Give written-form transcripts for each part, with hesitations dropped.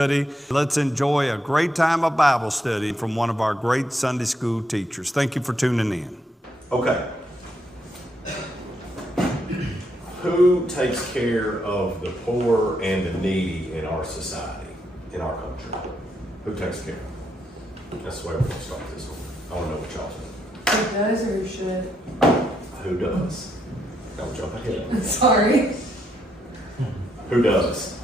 Let's enjoy a great time of Bible study from one of our great Sunday school teachers. Thank you for tuning in. Okay. Who takes care of the poor and the needy in our society, in our country? Who takes care? That's the way we're going to start this one. I want to know what y'all think. Who does or who should? Who does? Don't jump ahead. Sorry. Who does?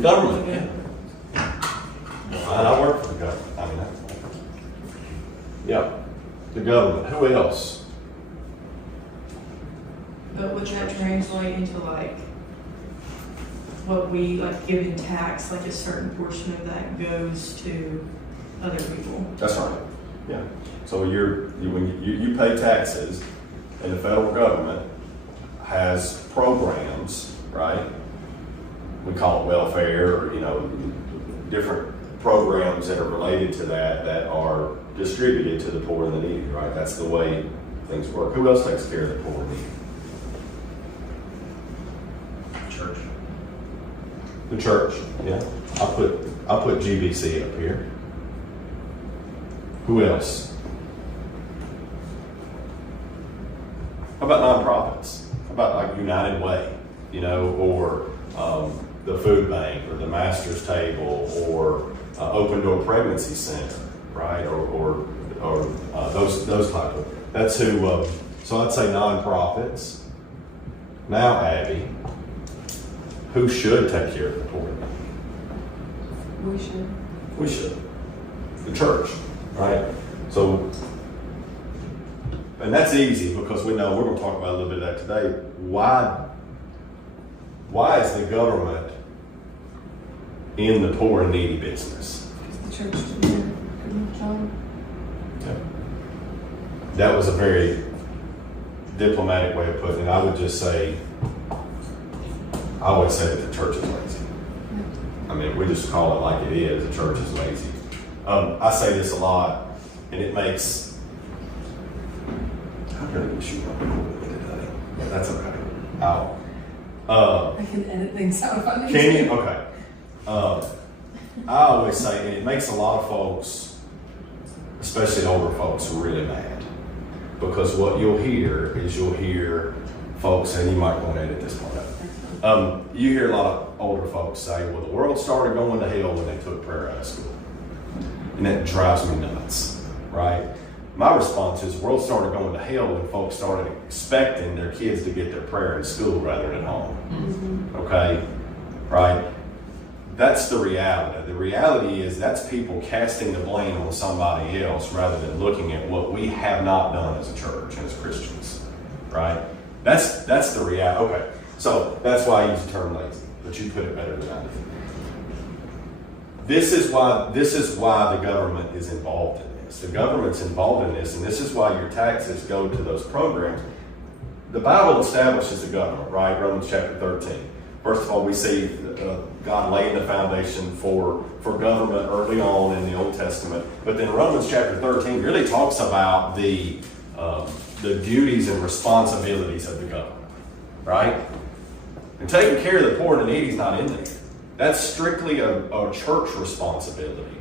Government, yeah. I work for the government. Yep. The government. Who else? But would that translate into like what we like give in tax, like a certain portion of that goes to other people? That's right. Yeah. So when you pay taxes, and the federal government has programs, right? We call it welfare, or different programs that are related to that are distributed to the poor and the needy, right? That's the way things work. Who else takes care of the poor and needy? Church. The church, yeah. I'll put GBC up here. Who else? How about nonprofits? How about like United Way, or the food bank, or the Master's Table, or Open Door Pregnancy Center, right? Or those type of. That's who. So I'd say nonprofits. Now, Abby, who should take care of the poor? We should. We should. The church, right? So, and that's easy because we know we're going to talk about a little bit of that today. Why is the government in the poor and needy business? Because the church did a good job. Yeah. That was a very diplomatic way of putting it. I would just say, I always say that the church is lazy. I mean, we just call it like it is. The church is lazy. I say this a lot, and it makes. I'm going to shoot up today. That's okay. I can edit things out if I need to. Can you? Okay. I always say, and it makes a lot of folks, especially older folks, really mad. Because what you'll hear folks, and you might want to edit this part out. You hear a lot of older folks say, well, the world started going to hell when they took prayer out of school. And that drives me nuts, right? My response is the world started going to hell when folks started expecting their kids to get their prayer in school rather than home. Mm-hmm. Okay? Right? That's the reality. The reality is that's people casting the blame on somebody else rather than looking at what we have not done as a church and as Christians. Right? That's the reality. Okay. So that's why I use the term lazy, but you put it better than I did. This is why the government is involved in this. The government's involved in this, and this is why your taxes go to those programs. The Bible establishes the government, right? Romans chapter 13. First of all, we see God laying the foundation for government early on in the Old Testament. But then Romans chapter 13 really talks about the duties and responsibilities of the government, right? And taking care of the poor and the needy is not in there. That's strictly a church responsibility.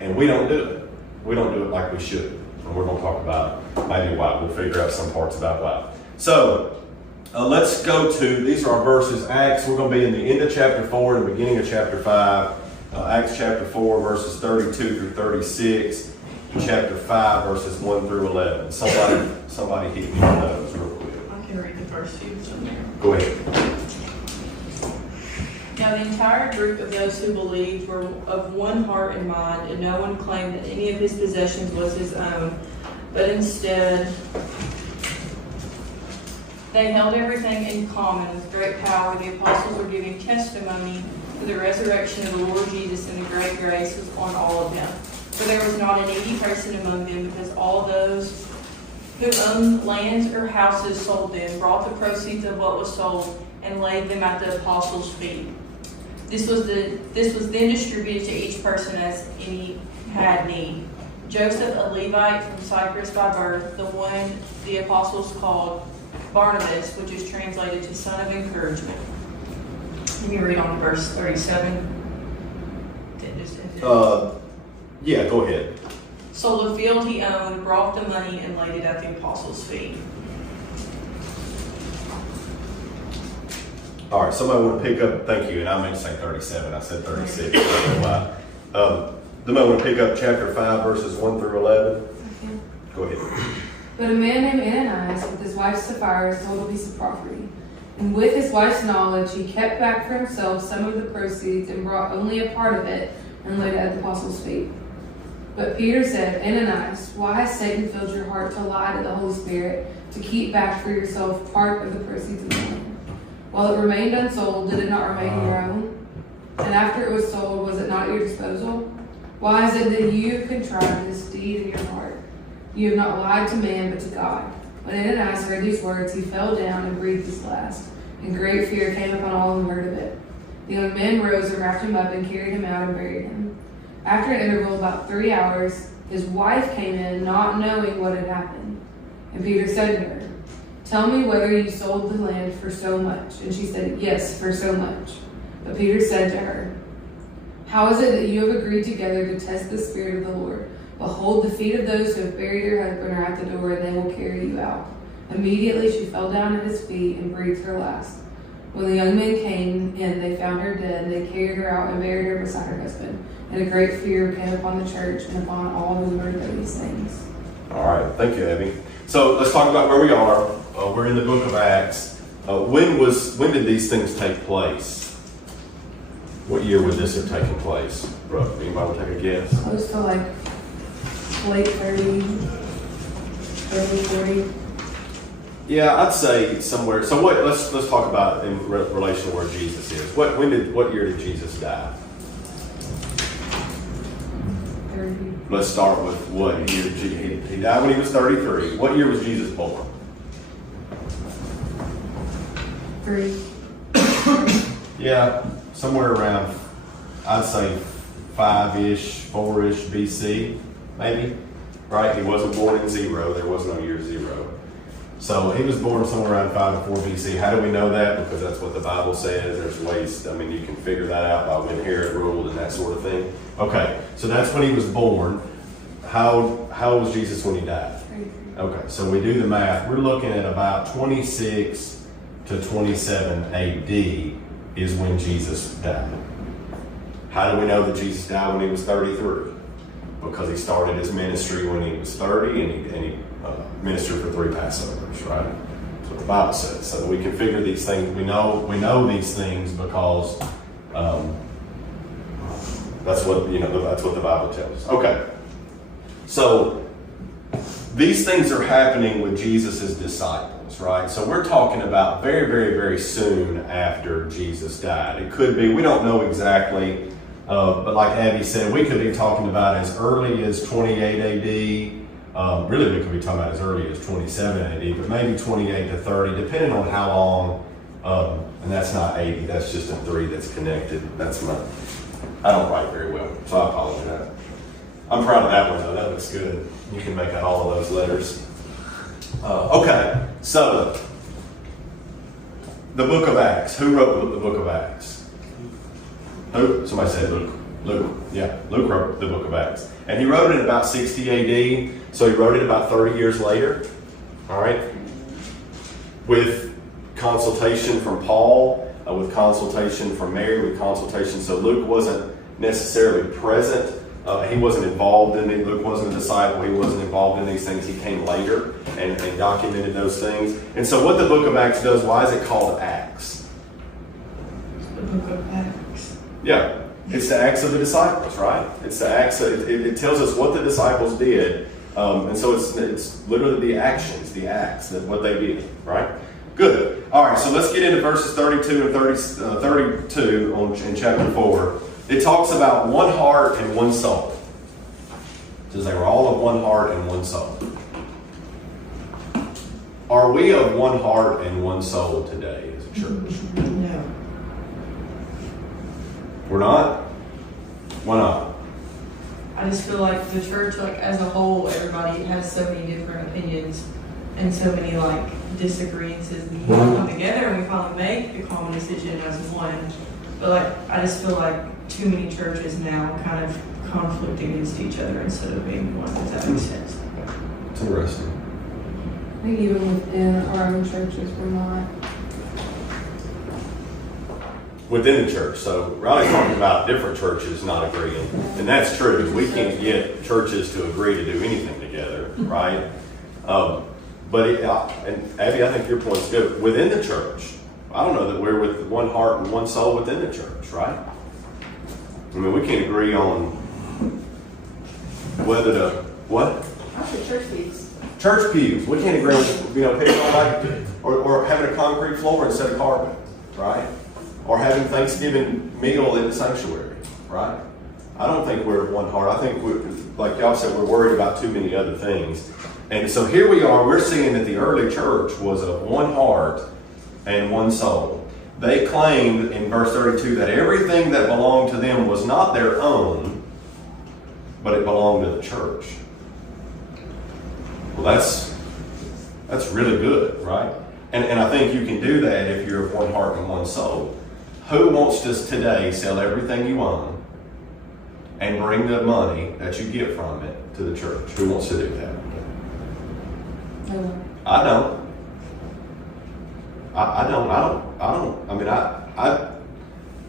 And we don't do it. We don't do it like we should. And we're going to talk about maybe why. We'll figure out some parts about why. So, let's go to, these are our verses. Acts, we're going to be in the end of chapter 4 and the beginning of chapter 5. Acts chapter 4, verses 32 through 36. Chapter 5, verses 1 through 11. Somebody hit me on those real quick. I can read the first few from there. Go ahead. Now the entire group of those who believed were of one heart and mind, and no one claimed that any of his possessions was his own, but instead they held everything in common. With great power the apostles were giving testimony to the resurrection of the Lord Jesus, and the great grace was on all of them. For there was not a needy person among them, because all those who owned lands or houses sold them, brought the proceeds of what was sold, and laid them at the apostles' feet. This was then distributed to each person as any had need. Joseph, a Levite from Cyprus by birth, the one the apostles called Barnabas, which is translated to son of encouragement, Can you read on verse 37? Yeah, go ahead. Sold a field he owned, brought the money, and laid it at the apostles' feet. All right, somebody want to pick up, thank you, and I meant to say 37, I said 36. I don't know why. Somebody want to pick up chapter 5, verses 1 through 11? Go ahead. But a man named Ananias, with his wife Sapphira, sold a piece of property. And with his wife's knowledge, he kept back for himself some of the proceeds and brought only a part of it and laid it at the apostles' feet. But Peter said, Ananias, why has Satan filled your heart to lie to the Holy Spirit, to keep back for yourself part of the proceeds of the land? While it remained unsold, did it not remain your own? And after it was sold, was it not at your disposal? Why is it that you contrived this deed in your heart? You have not lied to man, but to God. When Ananias heard these words, he fell down and breathed his last, and great fear came upon all who heard of it. The young men rose and wrapped him up and carried him out and buried him. After an interval of about 3 hours, his wife came in, not knowing what had happened. And Peter said to her, Tell me whether you sold the land for so much. And she said, Yes, for so much. But Peter said to her, How is it that you have agreed together to test the Spirit of the Lord? Behold, the feet of those who have buried her husband are at the door, and they will carry you out. Immediately she fell down at his feet and breathed her last. When the young men came in, they found her dead, and they carried her out and buried her beside her husband. And a great fear came upon the church and upon all who heard of these things. All right, thank you, Abby. So let's talk about where we are. We're in the book of Acts. When did these things take place? What year would this have taken place? Bro, anybody want to take a guess? Close to like late 30, early 40. Yeah, I'd say somewhere. So what? Let's talk about in relation to where Jesus is. What year did Jesus die? 30. Let's start with what year he died when he was 33. What year was Jesus born? 3. Yeah, somewhere around, I'd say 5-ish, 4-ish BC, maybe. Right? He wasn't born in 0. There was no year 0. So he was born somewhere around 5 to 4 BC. How do we know that? Because that's what the Bible says. There's ways, you can figure that out by when Herod ruled and that sort of thing. Okay, so that's when he was born. How old was Jesus when he died? 33. Okay, so we do the math. We're looking at about 26 to 27 AD is when Jesus died. How do we know that Jesus died when he was 33? Because he started his ministry when he was 30 and he ministered for 3 Passovers, right? That's what the Bible says. So we can figure these things. We know these things because that's what the Bible tells us. Okay. So these things are happening with Jesus' disciples, right? So we're talking about very, very, very soon after Jesus died. It could be, we don't know exactly, but like Abby said, we could be talking about as early as 28 AD. Really, we could be talking about as early as 27 AD, but maybe 28 to 30, depending on how long, and that's not 80, that's just a 3 that's connected. I don't write very well, so I apologize. I'm proud of that one, though. That looks good. You can make out all of those letters. Okay, so the book of Acts. Who wrote the book of Acts? Who? Somebody said Luke. Luke. Yeah, Luke wrote the book of Acts. And he wrote it in about 60 AD, so he wrote it about 30 years later. All right? With consultation from Paul, with consultation from Mary, with consultation. So Luke wasn't necessarily present. He wasn't involved in it. Luke wasn't a disciple. He wasn't involved in these things. He came later and documented those things. And so what the book of Acts does, why is it called Acts? The book of Acts. Yeah, it's the Acts of the disciples, right? It's the Acts. It tells us what the disciples did. And so it's literally the actions, the acts, what they did, right? Good. All right, so let's get into verses 32 and 32 in chapter 4. It talks about one heart and one soul. It says they were all of one heart and one soul. Are we of one heart and one soul today as a church? No. We're not? Why not? I just feel like the church, as a whole, everybody has so many different opinions, and so many like disagreements, and we come together and we finally make a common decision as one. But like, I just feel like too many churches now kind of conflict against each other instead of being one. Does that make sense? It's interesting. I think even within our own churches, we're not. Within the church. So Riley's talking about different churches not agreeing, and that's true. We can't get churches to agree to do anything together, right? And Abby, I think your point's good. Within the church, I don't know that we're with one heart and one soul within the church, right? I mean, we can't agree on whether to what? How's the church pews? Church pews. We can't agree on picking on like or having a concrete floor instead of carpet, right? Or having Thanksgiving meal in the sanctuary, right? I don't think we're of one heart. I think like y'all said, we're worried about too many other things. And so here we are, we're seeing that the early church was of one heart and one soul. They claimed in verse 32 that everything that belonged to them was not their own, but it belonged to the church. Well, that's really good, right? And I think you can do that if you're of one heart and one soul. Who wants to today sell everything you own and bring the money that you get from it to the church? Who wants to do that? No. I don't. I don't. I mean,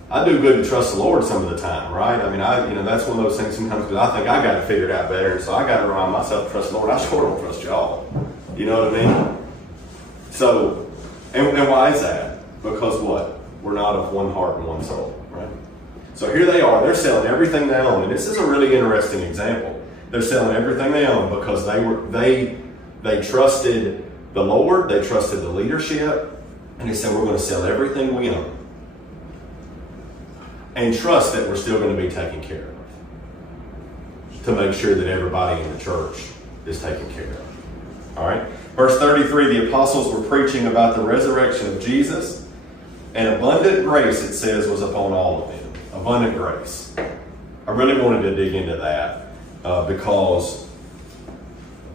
I do good to trust the Lord some of the time, right? I mean, that's one of those things sometimes because I think I got it figured out better, and so I got to remind myself to trust the Lord. I sure don't trust y'all. You know what I mean? So, and why is that? Because what? We're not of one heart and one soul, right? So here they are. They're selling everything they own, and this is a really interesting example. They're selling everything they own because they trusted the Lord, they trusted the leadership, and they said, we're going to sell everything we own and trust that we're still going to be taken care of to make sure that everybody in the church is taken care of. All right? Verse 33, the apostles were preaching about the resurrection of Jesus, and abundant grace, it says, was upon all of them. Abundant grace. I really wanted to dig into that because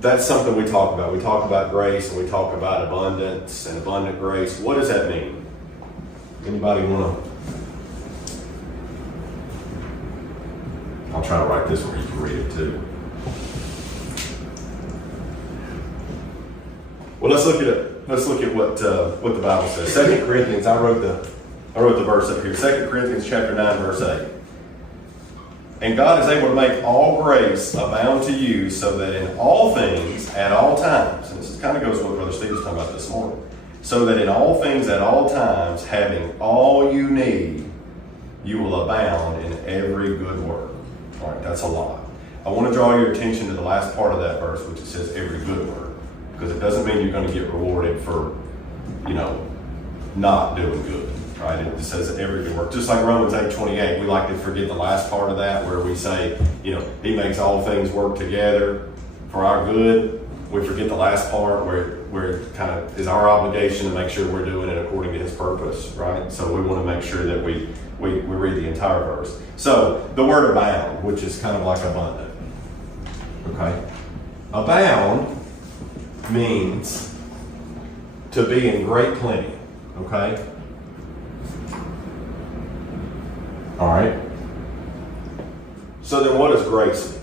that's something we talk about. We talk about grace and we talk about abundance and abundant grace. What does that mean? Anybody want to? I'll try to write this where you can read it too. Well, let's look at it. Let's look at what the Bible says. 2 Corinthians. I wrote the verse up here. 2 Corinthians chapter 9, verse 8. And God is able to make all grace abound to you, so that in all things, at all times, and this kind of goes with what Brother Steve was talking about this morning, so that in all things, at all times, having all you need, you will abound in every good work. All right, that's a lot. I want to draw your attention to the last part of that verse, which it says every good work, because it doesn't mean you're going to get rewarded for, not doing good. Right? It says every good work. Just like Romans 8:28, we like to forget the last part of that where we say, He makes all things work together for our good. We forget the last part where it kind of is our obligation to make sure we're doing it according to His purpose, right? So we want to make sure that we read the entire verse. So the word abound, which is kind of like abundant. Okay? Abound means to be in great plenty. Okay? All right. So then what does grace mean?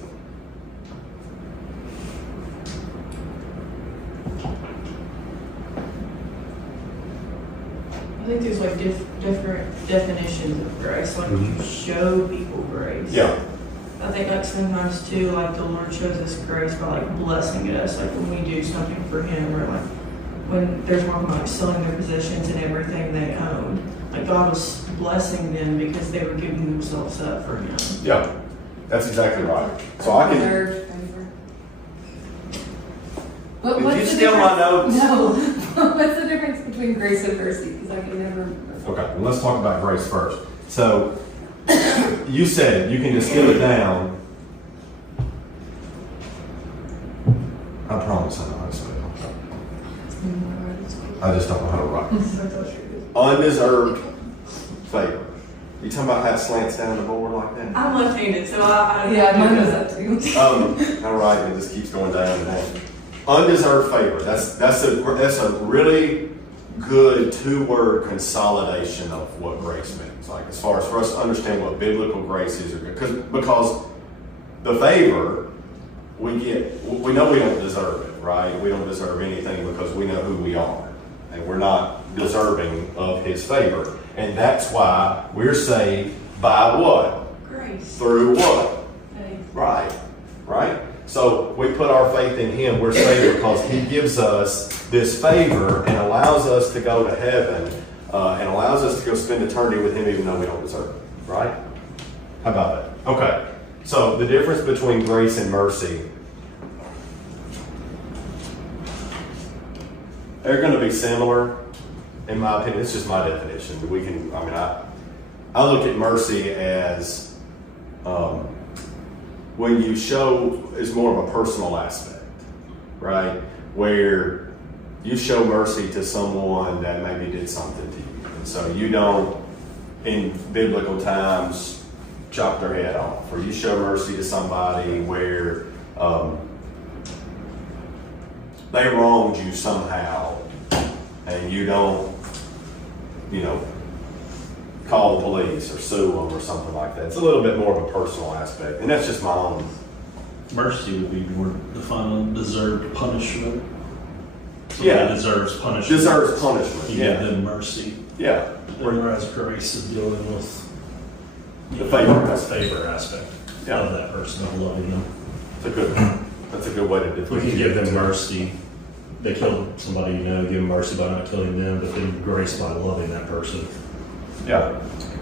I think there's like different definitions of grace. Like you show people grace. Yeah. I think like sometimes too, like the Lord shows us grace by like blessing us. Like when we do something for Him, or like when they're talking about like selling their possessions and everything they owned. Like God was blessing them because they were giving themselves up for Him. Yeah. That's exactly right. So I can. Deserved favor. But Did what's you the steal my difference- notes? No. What's the difference between grace and mercy? Because I can never. Okay, well, let's talk about grace first. So you said it. You can distill it down. I promise I know how to say it. I just don't know how to write. Undeserved favor. You talking about how it slants down the board like that? I'm left-handed, so I Yeah, mine does that too. All right, it just keeps going down and down. Undeserved favor. That's a really good two-word consolidation of what grace means. Like as far as for us to understand what biblical grace is, because the favor we get, we know we don't deserve it, right? We don't deserve anything because we know who we are, and we're not deserving of His favor, and that's why we're saved by what? Grace. Through what? Faith. Right. So we put our faith in Him. We're saved because He gives us this favor and allows us to go to heaven and allows us to go spend eternity with Him even though we don't deserve it. Right? How about that? Okay. So the difference between grace and mercy, they're going to be similar, in my opinion. It's just my definition. I look at mercy as when you show is more of a personal aspect, right? Where you show mercy to someone that maybe did something to you. And so you don't, in biblical times, chop their head off. Or you show mercy to somebody where they wronged you somehow and you don't, call the police or sue them or something like that. It's a little bit more of a personal aspect, and that's just my own. Mercy would be more defined deserved punishment. Somebody deserves punishment. Deserves punishment. You give them mercy. Yeah. Whereas grace is dealing with The favor the aspect. favor aspect Yeah. of that person, of loving them. That's a good way to We define can give them mercy. They killed somebody, give them mercy by not killing them, but then grace by loving that person. Yeah.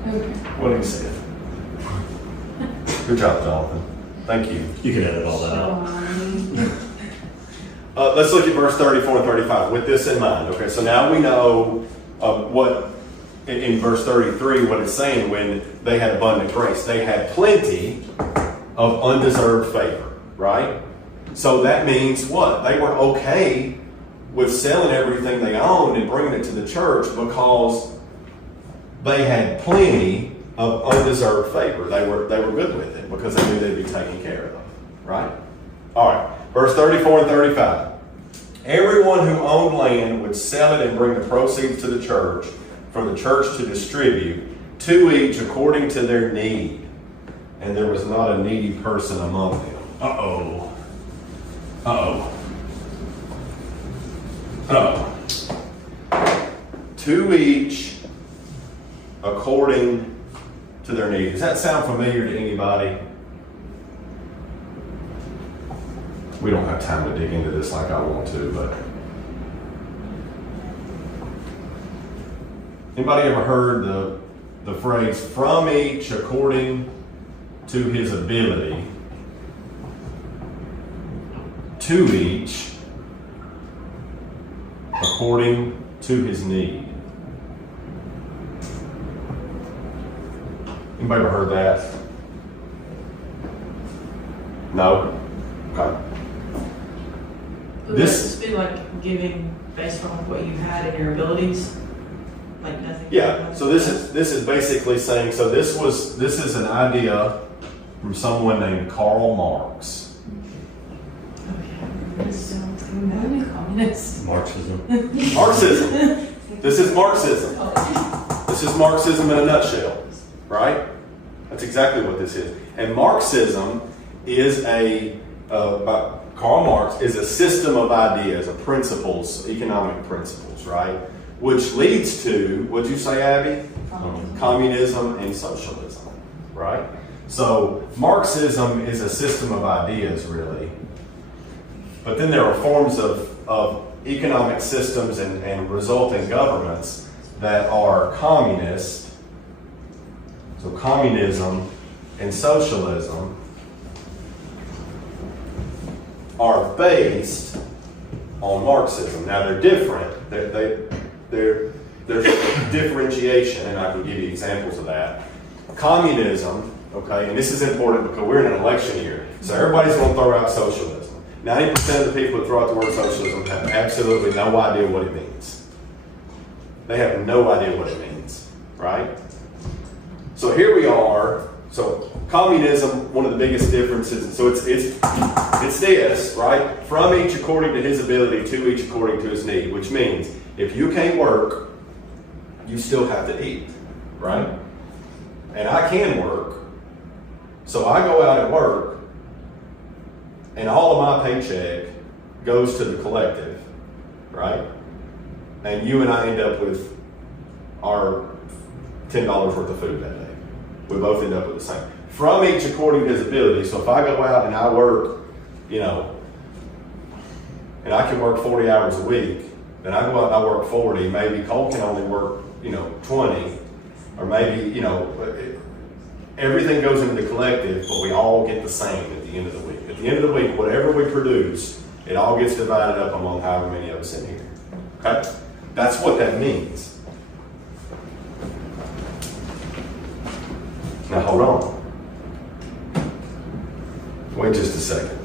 Okay. What do you say? Good job, Jonathan. Thank you. You can edit all that out. Let's look at verse 34 and 35 with this in mind. Okay, so now we know what, in verse 33, what it's saying when they had abundant grace. They had plenty of undeserved favor, right? So that means what? They were okay with selling everything they owned and bringing it to the church because they had plenty of undeserved favor. They were good with it because they knew they'd be taken care of, right? All right, verse 34 and 35. Everyone who owned land would sell it and bring the proceeds to the church for the church to distribute, to each according to their need. And there was not a needy person among them. Uh-oh. To each according to their need. Does that sound familiar to anybody? We don't have time to dig into this like I want to, but anybody ever heard the phrase from each according to his ability, to each according to his need? Anybody ever heard that? No? Okay. Would This- that just be like giving based on what you had and your abilities? Like nothing? Yeah, so this is basically saying, so this is an idea from someone named Karl Marx. Okay. Only communist. Marxism. Marxism. This is Marxism. This is Marxism in a nutshell, right? That's exactly what this is. And Marxism is by Karl Marx is a system of ideas, of principles, economic principles, right? Which leads to, what'd you say, Abby? Communism and socialism, right? So Marxism is a system of ideas, really. But then there are forms of economic systems and resulting governments that are communist. So communism and socialism are based on Marxism. Now they're different. There's differentiation, and I can give you examples of that. Communism, okay, and this is important because we're in an election year, so everybody's going to throw out socialism. 90% of the people that throw out the word socialism have absolutely no idea what it means. They have no idea what it means, right? So here we are So communism, one of the biggest differences, and so it's this, right? From each according to his ability, to each according to his need, which means if you can't work, you still have to eat, right? And I can work, so I go out and work, and all of my paycheck goes to the collective, right? And you and I end up with our $10 worth of food that day. We both end up with the same. From each according to his ability. So if I go out and I work, and I can work 40 hours a week, then I go out and I work 40. Maybe Cole can only work, 20, or maybe, everything goes into the collective, but we all get the same at the end of the week. At the end of the week, whatever we produce, it all gets divided up among however many of us in here. Okay? That's what that means. Now hold on. Wait just a second.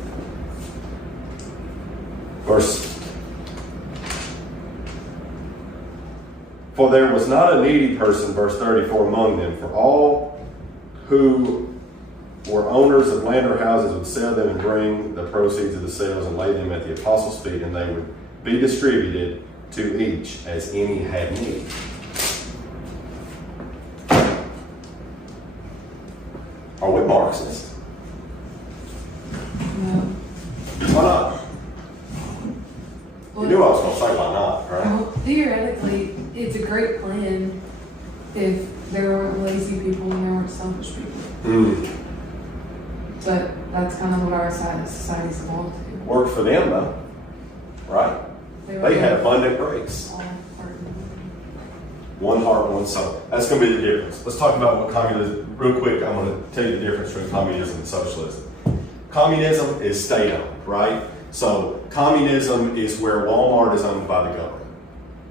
For there was not a needy person, verse 34, among them, for all who were owners of land or houses would sell them and bring the proceeds of the sales and lay them at the apostles' feet, and they would be distributed to each as any had need. Are we Marxists? No. Why not? You knew I was going to say why not, right? Well, theoretically, it's a great plan if there weren't lazy people and there weren't selfish people. But that's kind of what our society's evolved to. Worked for them, though, right? They had abundant grace. all part of it. One heart, one soul. That's going to be the difference. Let's talk about what communism, real quick. I'm going to tell you the difference between communism and socialism. Communism is state-owned, right? So communism is where Walmart is owned by the government.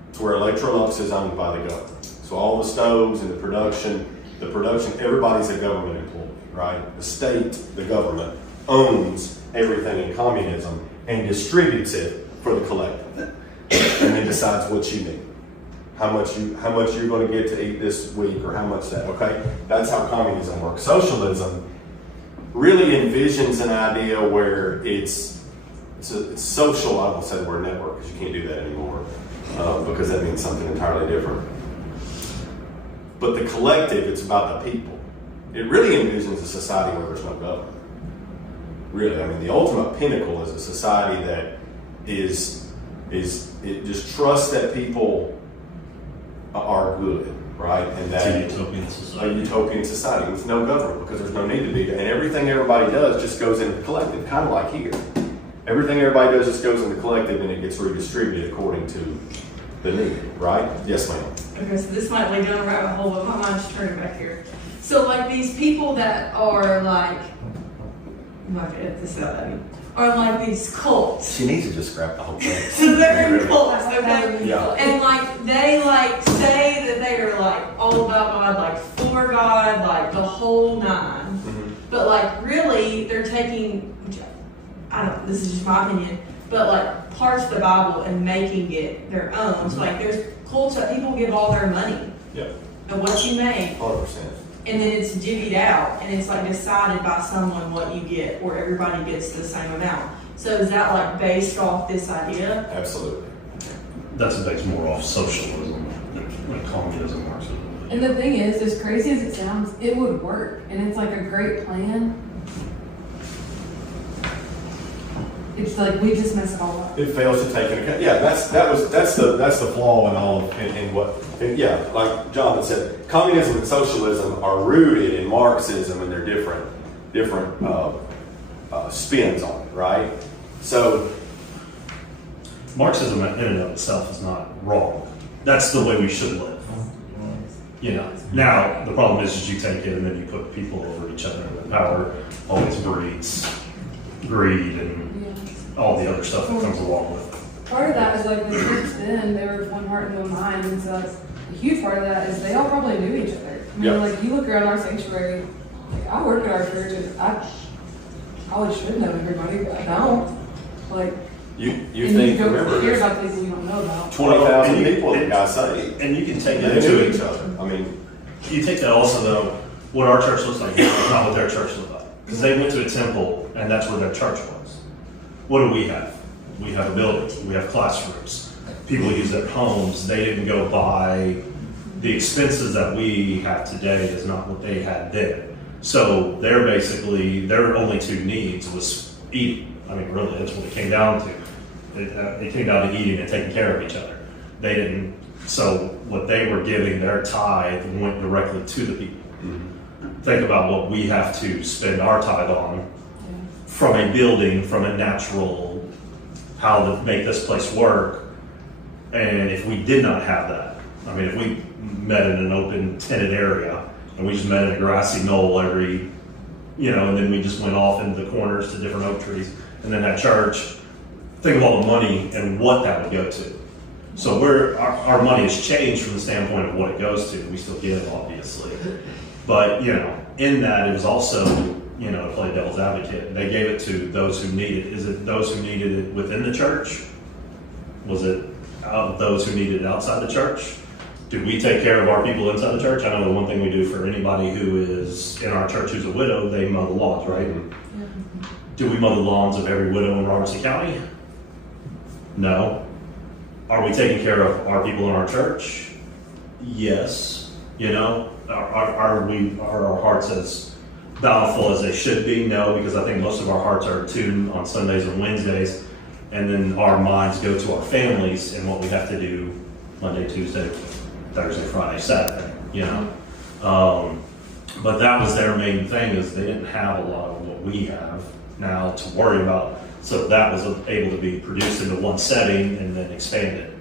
It's where Electrolux is owned by the government. So all the stoves and the production, everybody's a government employee, right? The state, the government, owns everything in communism and distributes it for the collective. And then decides what you need. How much you're going to get to eat this week, or how much that, okay? That's how communism works. Socialism really envisions an idea where it's social. I won't say the word network because you can't do that anymore, because that means something entirely different. But the collective, it's about the people. It really envisions a society where there's no government. Really, I mean, the ultimate pinnacle is a society that it just trusts that people are good, right? And that It's a utopian society. A utopian society with no government, because there's no need to be. And everything everybody does just goes into the collective, kind of like here. Everything everybody does just goes in the collective, and it gets redistributed according to the need, right? Yes, ma'am. Okay, so this might lead down a rabbit hole, but my mind's turning back here. So, like, these people that are like, I'm not gonna edit this out, Abby, are like these cults. She needs to just scrap the whole thing. So they're in cults, okay? Yeah. And like, they like say that they are like all about God, like for God, like the whole nine. Mm-hmm. But like, really, they're taking, this is just my opinion, but like parts of the Bible and making it their own. So like, there's cults that people give all their money Yep. and what you make, 100%. and then it's divvied out, and it's like decided by someone what you get, or everybody gets the same amount. So is that like based off this idea? Absolutely. That's based more off socialism than communism, Marxism. And the thing is, as crazy as it sounds, it would work, and it's like a great plan. It's like we just mess it all up. It fails to take into account. Yeah, that's the flaw in all in what. Yeah, like John had said, communism and socialism are rooted in Marxism, and they're different spins on it, right? So Marxism in and of itself is not wrong. That's the way we should live. Now the problem is you take it and then you put people over each other, and power always breeds greed and all the other stuff that comes along with it. Part of that is like the church then, they were one heart and one mind, and so that's a huge part of that is they all probably knew each other. I mean, Yep. like you look around our sanctuary, like I work at our church and I probably should know everybody, but I don't. Like, you and think, you remember, don't hear there's about people you don't know about. 20,000 And you- people that got saved. And you can take They that knew to each other. I mean, You take that also though what our church looks like now is not what their church looked like. Because they went to a temple, and that's where their church was. What do we have? We have a building. We have classrooms. People use their homes. They didn't go buy the expenses that we have today is not what they had then. So they're basically, their only two needs was eating. I mean, really, that's what it came down to. It came down to eating and taking care of each other. They didn't, so what they were giving, their tithe went directly to the people. Think about what we have to spend our tithe on from a building, from a natural, how to make this place work. And if we did not have that, I mean, if we met in an open tented area and we just met in a grassy knoll every, and then we just went off into the corners to different oak trees and then had church, think of all the money and what that would go to. So our money has changed from the standpoint of what it goes to. We still give, obviously. But, in that it was also, to play devil's advocate, they gave it to those who needed it. Is it those who needed it within the church? Was it those who needed it outside the church? Do we take care of our people inside the church? I know the one thing we do for anybody who is in our church who's a widow, they mow the lawns, right? Do we mow the lawns of every widow in Robertson County? No. Are we taking care of our people in our church? Yes. Are our hearts as bountiful as they should be? No, because I think most of our hearts are tuned on Sundays and Wednesdays, and then our minds go to our families and what we have to do Monday, Tuesday, Thursday, Friday, Saturday, But that was their main thing, is they didn't have a lot of what we have now to worry about. So that was able to be produced into one setting and then expanded.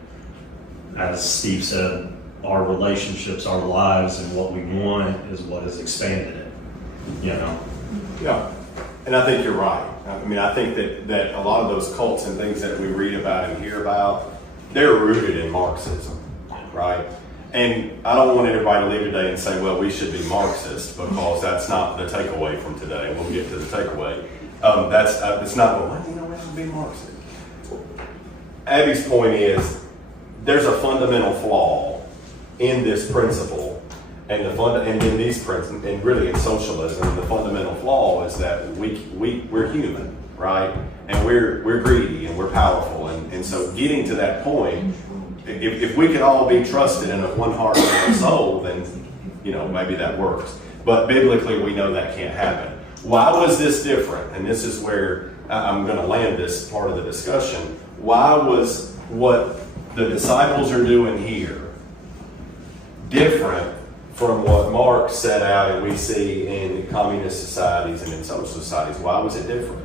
As Steve said, our relationships, our lives, and what we want is what has expanded it, Yeah, and I think you're right. I mean, I think that a lot of those cults and things that we read about and hear about, they're rooted in Marxism, right? And I don't want everybody to leave today and say, well, we should be Marxist, because that's not the takeaway from today. We'll get to the takeaway. It's not, well, we should be Marxist. Abby's point is, there's a fundamental flaw in this principle, and in these principles, and really in socialism. The fundamental flaw is that we're human, right? And we're greedy and we're powerful, and so getting to that point, if we could all be trusted in a one heart and one soul, then maybe that works. But biblically, we know that can't happen. Why was this different? And this is where I'm going to land this part of the discussion. Why was what the disciples are doing here different from what Marx set out and we see in communist societies and in social societies? Why was it different?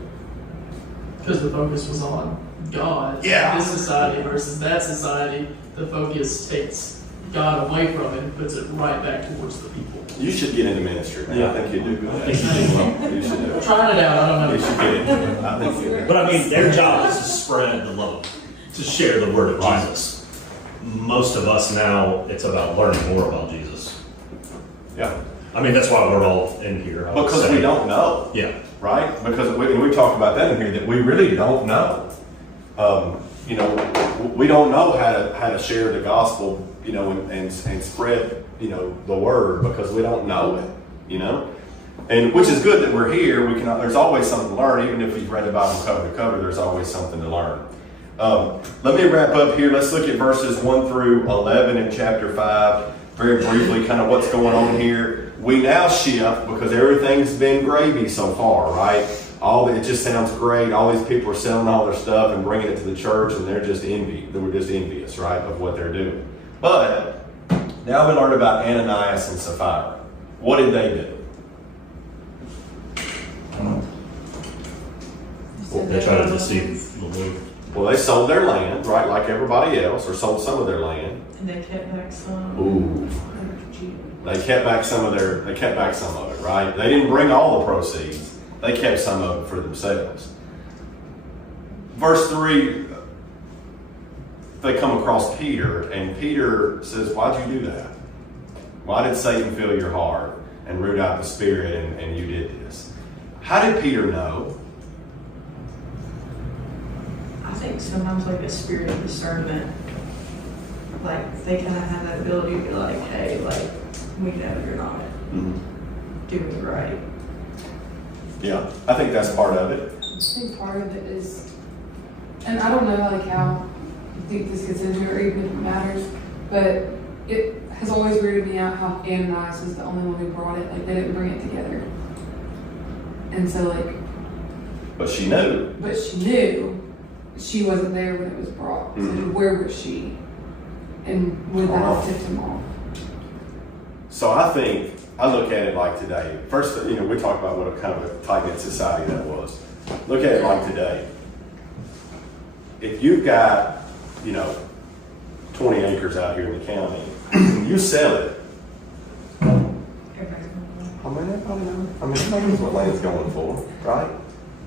Because the focus was on God. Yeah. This society versus that society, the focus takes God away from it and puts it right back towards the people. You should get into ministry, man. Yeah. I think you do good. I think you do well. You should do it. Trying it out, I don't know. You should get into it. I think you do. But I mean, their job is to spread the love, to share the word of Right. Jesus. Most of us now, it's about learning more about Jesus. Yeah. I mean, that's why we're all in here. I would Because say. we don't know. Yeah. Right? Because we talk about that in here, that we really don't know. We don't know how to share the gospel, and spread, the word, because we don't know it, And which is good that we're here. There's always something to learn. Even if you've read the Bible cover to cover, there's always something to learn. Let me wrap up here. Let's look at verses 1 through 11 in chapter 5. Very briefly, kind of what's going on here. We now shift, because everything's been gravy so far, right? It just sounds great. All these people are selling all their stuff and bringing it to the church, and they're just envious, right, of what they're doing. But now we learn about Ananias and Sapphira. What did they do? They try to deceive the Lord. Well, they sold their land, right, like everybody else, or sold some of their land. And they kept back some. Ooh. They kept back some of it, right? They didn't bring all the proceeds. They kept some of it for themselves. Verse 3, they come across Peter, and Peter says, why'd you do that? Why did Satan fill your heart and root out the spirit, and you did this? How did Peter know? I think sometimes like a spirit of discernment, like they kind of have that ability to be like, hey, like we know you're not. doing it right. Yeah, I think that's part of it. I think part of it is, and I don't know like how deep this gets into or even if it matters, but it has always weirded me out how Ananias was the only one who brought it. Like they didn't bring it together. And so like, But she knew. but she knew she wasn't there when it was brought. So Mhm. where was she? And would that have tipped him off? So I think, I look at it like today. First, we talked about what a kind of a tight-knit society that was. Look at it like today. If you've got, 20 acres out here in the county, you sell it. Everybody knows what land's going for, right?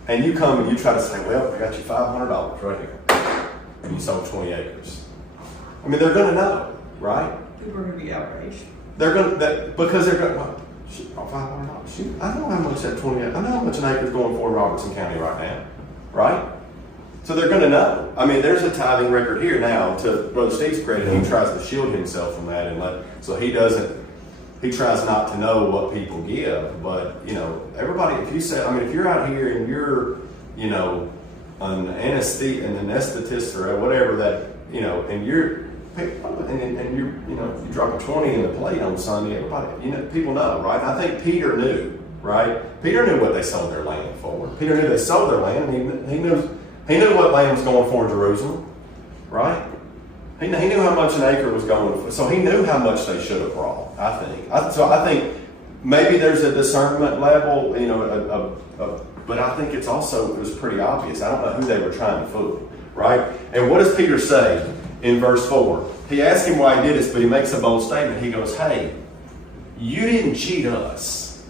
And you come and you try to say, well, I got you $500 right here. And you sold 20 acres. They're going to know, right? People are gonna be outraged. They're going to, because they're going to, $500. Shoot, I know how much that 20, I know how much an acre is going for in Robertson County right now, right? So they're going to know. There's a tithing record here now. To Brother Steve's credit, he tries to shield himself from that so he tries not to know what people give. But, everybody, if you say, if you're out here and you're, an anesthetist or whatever that, and you're, and you drop a 20 in the plate on Sunday, everybody, people know, right? I think Peter knew, right? Peter knew what they sold their land for. Peter knew they sold their land, and he knew what land was going for in Jerusalem, right? He knew how much an acre was going for, so he knew how much they should have brought, I think. I think maybe there's a discernment level, but I think it was pretty obvious. I don't know who they were trying to fool, right? And what does Peter say in verse 4? He asks him why he did this, but he makes a bold statement. He goes, hey, you didn't cheat us.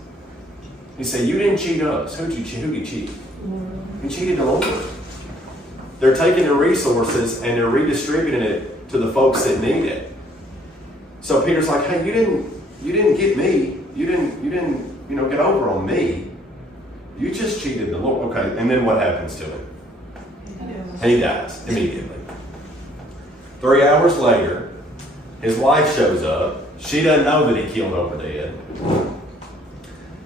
He said, you didn't cheat us. Who did you cheat? You cheated the Lord. They're taking the resources and they're redistributing it to the folks that need it. So Peter's like, hey, you didn't get me. You didn't get over on me. You just cheated the Lord. Okay, and then what happens to him? He dies immediately. 3 hours later, his wife shows up. She doesn't know that he killed Obadiah.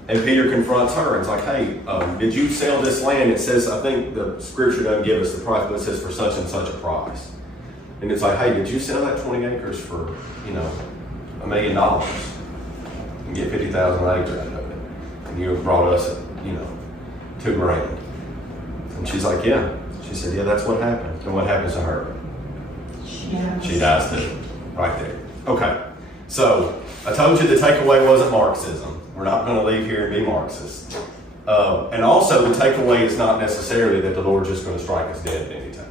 And Peter confronts her and is like, hey, did you sell this land? It says, I think the scripture doesn't give us the price, but it says for such and such a price. And it's like, hey, did you sell that 20 acres for, $1 million and get 50,000 acres out of it? And you brought us, $2,000. And she's like, yeah. She said, yeah, that's what happened. And what happens to her? She dies too, right there. Okay, so I told you the takeaway wasn't Marxism. We're not going to leave here and be Marxist. And also the takeaway is not necessarily that the Lord's just going to strike us dead at any time.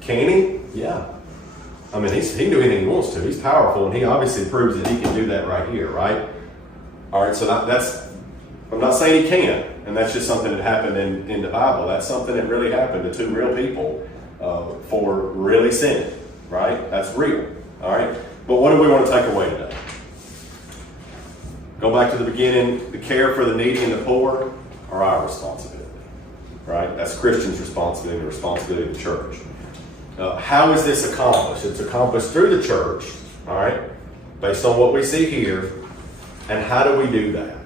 Can he? Yeah. He can do anything he wants to. He's powerful, and he obviously proves that he can do that right here, right? All right, so I'm not saying he can't, and that's just something that happened in the Bible. That's something that really happened to two real people for really sinning, right? That's real, all right? But what do we want to take away today? Go back to the beginning. The care for the needy and the poor are our responsibility, right? That's Christians' responsibility, the responsibility of the church. How is this accomplished? It's accomplished through the church, all right, based on what we see here. And how do we do that?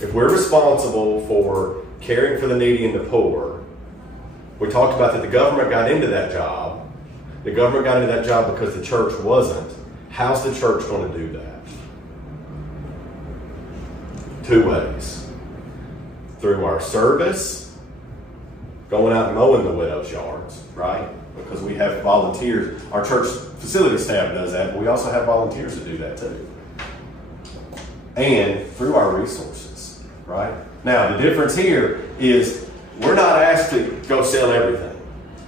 If we're responsible for caring for the needy and the poor, we talked about that the government got into that job. The government got into that job because the church wasn't. How's the church going to do that? 2 ways. Through our service, going out and mowing the widows' yards, right? Because we have volunteers. Our church facility staff does that, but we also have volunteers that do that too. And through our resources, right? Now, the difference here is we're not asked to go sell everything,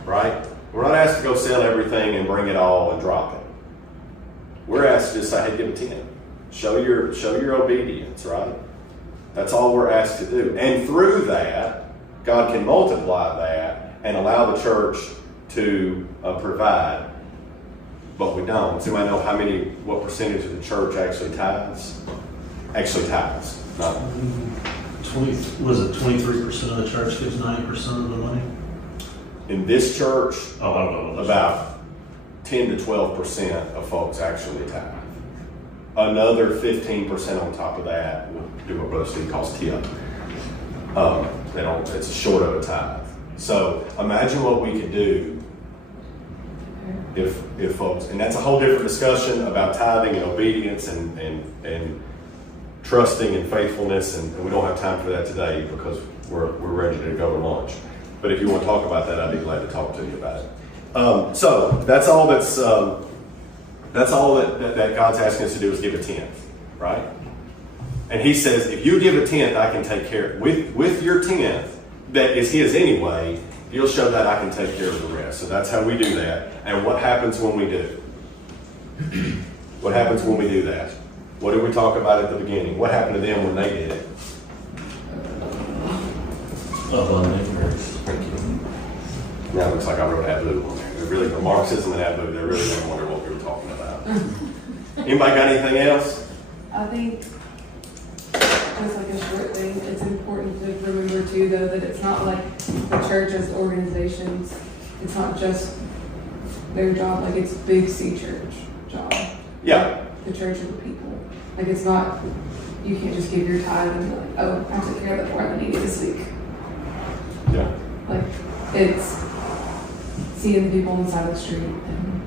right? We're not asked to go sell everything and bring it all and drop it. We're asked to just say, hey, give a 10. Show your obedience, right? That's all we're asked to do. And through that, God can multiply that and allow the church to provide. But we don't. Does anybody know what percentage of the church actually tithes? Actually tithes. Not 23% of the church gives 90% of the money? in this church, Oh, I don't know. about 10 to 12% of folks actually tithe. Another 15% on top of that will do what Brother Steve calls tip. They don't, it's short of a tithe. So imagine what we could do if folks, and that's a whole different discussion about tithing and obedience and trusting and faithfulness, and we don't have time for that today because we're ready to go to lunch. But if you want to talk about that, I'd be glad to talk to you about it. So that's all that God's asking us to do is give a tenth, right? And He says, if you give a tenth, I can take care with your tenth that is His anyway. He'll show that I can take care of the rest. So that's how we do that. And what happens when we do? What happens when we do that? What did we talk about at the beginning? What happened to them when they did it? Abundant grace. Thank you. Now it looks like I wrote Abu on there. They're really, the Marxism and Abu, they're really going to wonder what we were talking about. Anybody got anything else? I think, just like a short thing, it's important to remember too, though, that it's not like the church as organizations, it's not just their job, like it's Big C Church job. Yeah. The church of the people. Like it's not, you can't just give your tithe and be like, oh, I took care of the poor that needed this week. Yeah. Like it's seeing the people on the side of the street and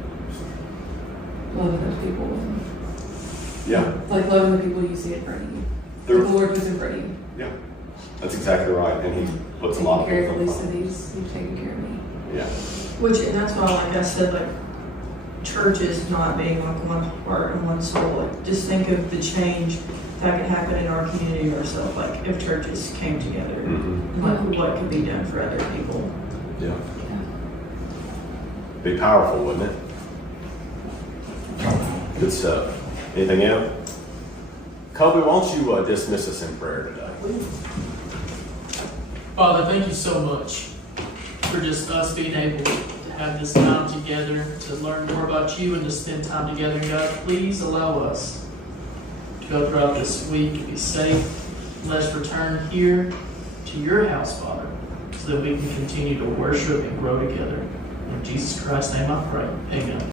loving those people and Yeah. like loving the people you see in front of you. The Lord puts in front of you. Yeah. That's exactly right. And He puts a lot Taking care of the people least in of these, you've taken care of me. Yeah. Which, and that's why, like I said, like, churches not being like one heart and one soul. Like, just think of the change that could happen in our community ourselves. Like, if churches came together, Mm-hmm. like, what could be done for other people. Yeah. Be powerful, wouldn't it? Good stuff. Anything else? Kobe, why don't you dismiss us in prayer today? Father, thank you so much for just us being able to have this time together to learn more about you and to spend time together. God, please allow us to go throughout this week and be safe. Let us return here to your house, Father, so that we can continue to worship and grow together. In Jesus Christ's name I pray. Amen.